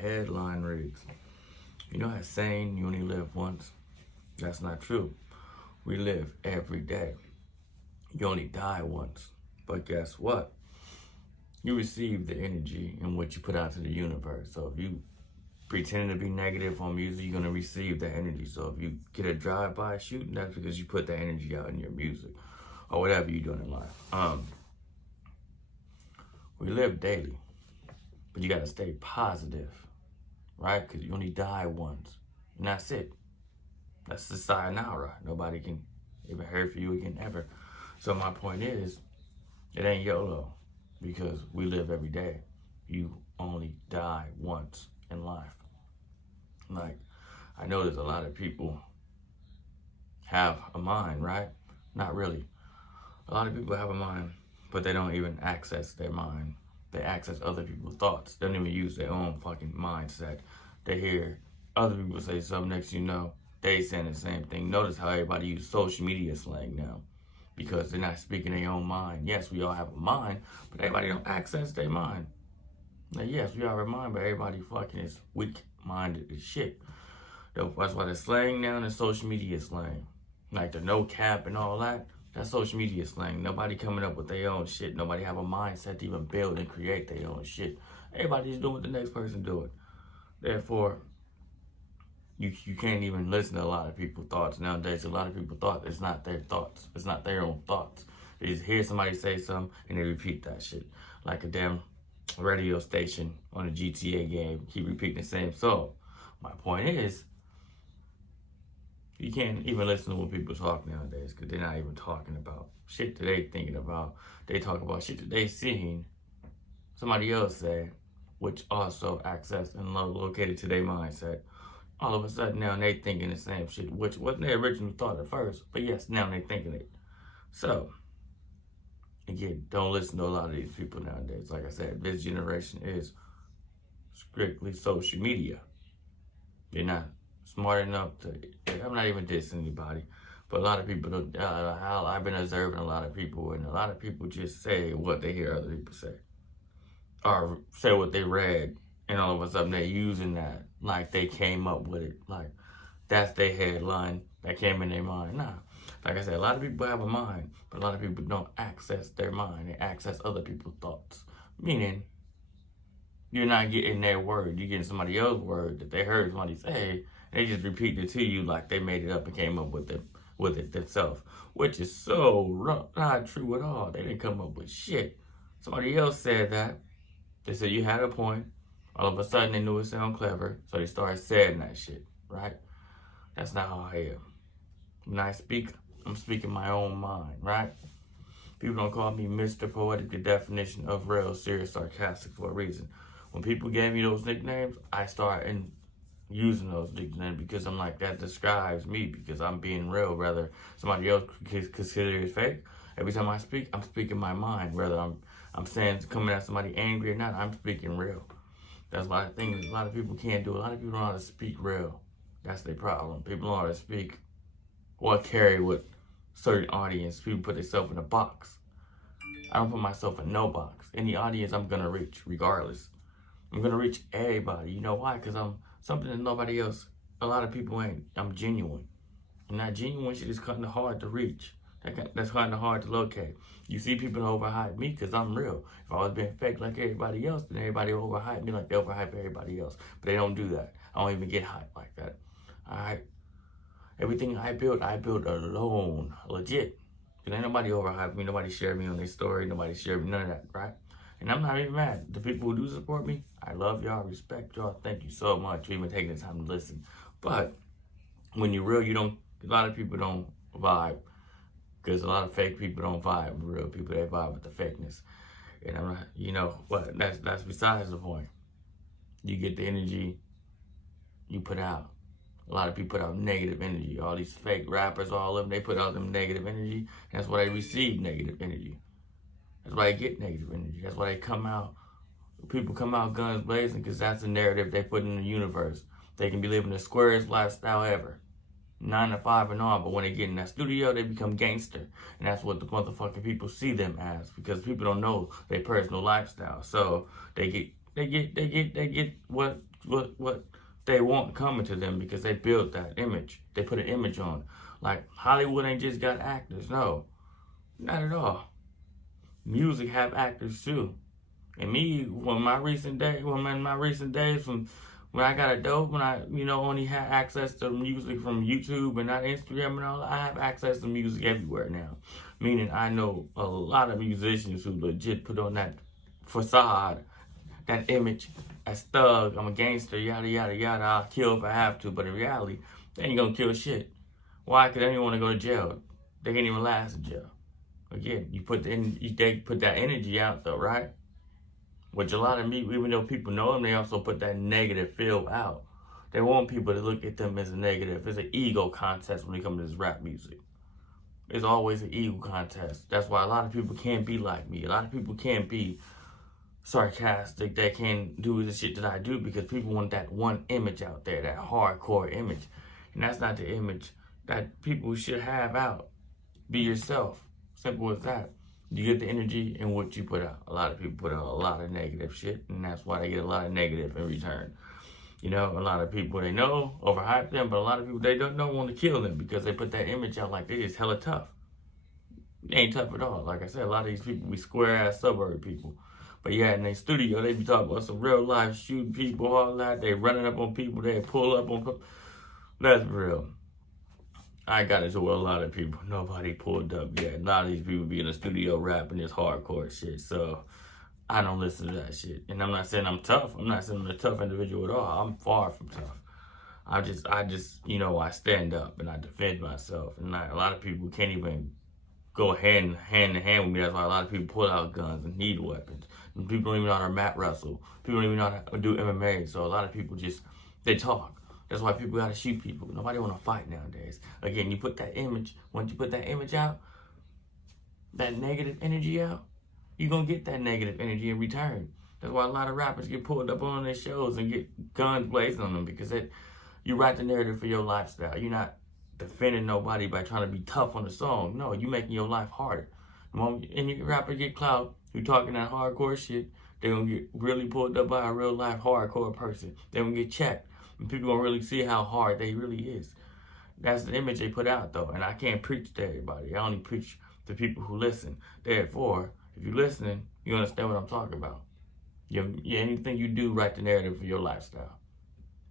headline reads. You know that saying, you only live once? That's not true. We live every day. You only die once. But guess what? You receive the energy in what you put out to the universe. So if you pretend to be negative on music, you're going to receive that energy. So if you get a drive-by shooting, that's because you put that energy out in your music or whatever you're doing in life. We live daily, but you got to stay positive, right? Because you only die once, and that's it. That's the sayonara. Nobody can even hurt for you again ever. So my point is, it ain't YOLO, because we live every day. You only die once in life. Like, I know there's a lot of people have a mind, right? Not really. A lot of people have a mind, but they don't even access their mind. They access other people's thoughts. They don't even use their own fucking mindset. They hear other people say something, next you know, they saying the same thing. Notice how everybody uses social media slang now, because they're not speaking their own mind. Yes, we all have a mind, but everybody don't access their mind. Now, yes, we all have a mind, but everybody fucking is weak-minded as shit. That's why the slang now is social media slang. Like the no cap and all that, that's social media slang. Nobody coming up with their own shit. Nobody have a mindset to even build and create their own shit. Everybody's doing what the next person doing. Therefore, you can't even listen to a lot of people's thoughts nowadays. A lot of people thought it's not their thoughts. It's not their own thoughts. They just hear somebody say something and they repeat that shit. Like a damn radio station on a GTA game. Keep repeating the same song. My point is, you can't even listen to when people talk nowadays, because they're not even talking about shit that they thinking about. They talk about shit that they seen somebody else say, which also accessed and located to their mindset. All of a sudden now they thinking the same shit, which wasn't their original thought at first, but yes, now they thinking it. So, again, don't listen to a lot of these people nowadays. Like I said, this generation is strictly social media. They're not smart enough to, I'm not even dissing anybody, but a lot of people don't, I've been observing a lot of people, and a lot of people just say what they hear other people say, or say what they read, and all of a sudden they're using that like they came up with it, like that's their headline that came in their mind. Nah, like I said, a lot of people have a mind, but a lot of people don't access their mind. They access other people's thoughts, meaning you're not getting their word, you're getting somebody else's word that they heard somebody say. They just repeat it to you like they made it up and came up with it themselves, which is so not true at all. They didn't come up with shit. Somebody else said that. They said you had a point. All of a sudden they knew it sounded clever, so they started saying that shit, right? That's not how I am. When I speak, I'm speaking my own mind, right? People don't call me Mr. Poetic, the definition of real, serious, sarcastic for a reason. When people gave me those nicknames, I started using those nicknames because I'm like, that describes me, because I'm being real, whether somebody else consider it fake. Every time I speak, I'm speaking my mind, whether I'm saying coming at somebody angry or not, I'm speaking real. That's a lot of things a lot of people can't do. A lot of people don't know how to speak real. That's their problem. People don't know how to speak or carry with certain audience. People put themselves in a box. I don't put myself in no box. Any audience I'm gonna reach, regardless. I'm gonna reach everybody. You know why? Because I'm something that nobody else, a lot of people ain't. I'm genuine. And that genuine shit is kind of hard to reach. That's kind of hard to locate. You see people overhype me because I'm real. If I was being fake like everybody else, then everybody overhype me like they overhype everybody else. But they don't do that. I don't even get hyped like that. Alright? Everything I build alone. Legit. Because ain't nobody overhype me. Nobody share me on their story. Nobody share me. None of that, right? And I'm not even mad. The people who do support me, I love y'all, respect y'all. Thank you so much for even taking the time to listen. But when you're real, a lot of people don't vibe. Because a lot of fake people don't vibe with real people. They vibe with the fakeness. And I'm not, you know what, that's besides the point. You get the energy you put out. A lot of people put out negative energy. All these fake rappers, all of them, they put out them negative energy. And that's why they receive negative energy. That's why they get negative energy. That's why they come out. People come out guns blazing, because that's the narrative they put in the universe. They can be living the squarest lifestyle ever. 9 to 5 and all, but when they get in that studio, they become gangster. And that's what the motherfucking people see them as, because people don't know their personal lifestyle. So they get what what they want coming to them because they built that image. They put an image on. Like Hollywood ain't just got actors. No, not at all. Music have actors too. And me, in my recent days, from when I got a dope, when I, only had access to music from YouTube and not Instagram and all, I have access to music everywhere now. Meaning I know a lot of musicians who legit put on that facade, that image as thug, I'm a gangster, yada, yada, yada, I'll kill if I have to. But in reality, they ain't gonna kill shit. Why? Because they don't want to go to jail. They can't even last in jail. Again, they put that energy out though, right? Which a lot of people, even though people know them, they also put that negative feel out. They want people to look at them as a negative. It's an ego contest when it comes to this rap music. It's always an ego contest. That's why a lot of people can't be like me. A lot of people can't be sarcastic. They can't do the shit that I do because people want that one image out there, that hardcore image. And that's not the image that people should have out. Be yourself. Simple as that. You get the energy in what you put out. A lot of people put out a lot of negative shit, and that's why they get a lot of negative in return. A lot of people they know overhype them, but a lot of people they don't know want to kill them because they put that image out like they just hella tough. They ain't tough at all. Like I said, a lot of these people be square ass suburb people. But yeah, in their studio, they be talking about some real life shooting people, all that. They running up on people, they pull up on people. That's real. I got into a lot of people. Nobody pulled up yet. A lot of these people be in the studio rapping this hardcore shit. So I don't listen to that shit. And I'm not saying I'm tough. I'm not saying I'm a tough individual at all. I'm far from tough. I just, I stand up and I defend myself. And a lot of people can't even go hand in hand with me. That's why a lot of people pull out guns and need weapons. And people don't even know how to mat wrestle. People don't even know how to do MMA. So a lot of people they talk. That's why people gotta shoot people. Nobody wanna fight nowadays. Again, you put that image, once you put that image out, that negative energy out, you're gonna get that negative energy in return. That's why a lot of rappers get pulled up on their shows and get guns blazing on them because you write the narrative for your lifestyle. You're not defending nobody by trying to be tough on the song. No, you're making your life harder. The moment any rapper get clout, who talking that hardcore shit, they're gonna get really pulled up by a real life hardcore person. They're gonna get checked. And people gonna really see how hard they really is. That's the image they put out though. And I can't preach to everybody. I only preach to people who listen. Therefore, if you're listening, you understand what I'm talking about. Anything you do, write the narrative for your lifestyle.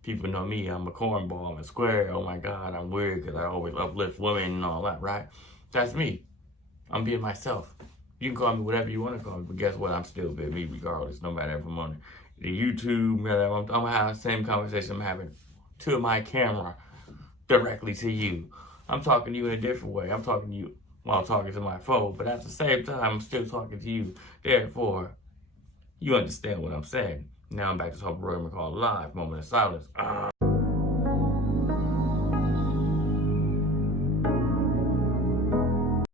People know me, I'm a cornball, I'm a square, oh my God, I'm weird because I always uplift women and all that, right? That's me. I'm being myself. You can call me whatever you want to call me, but guess what? I'm still being me regardless, no matter if I'm on the YouTube, I'm going to have the same conversation I'm having to my camera directly to you. I'm talking to you in a different way. I'm talking to you while I'm talking to my phone, but at the same time, I'm still talking to you. Therefore, you understand what I'm saying. Now I'm back to Hope Roy McCall Live, Moment of Silence.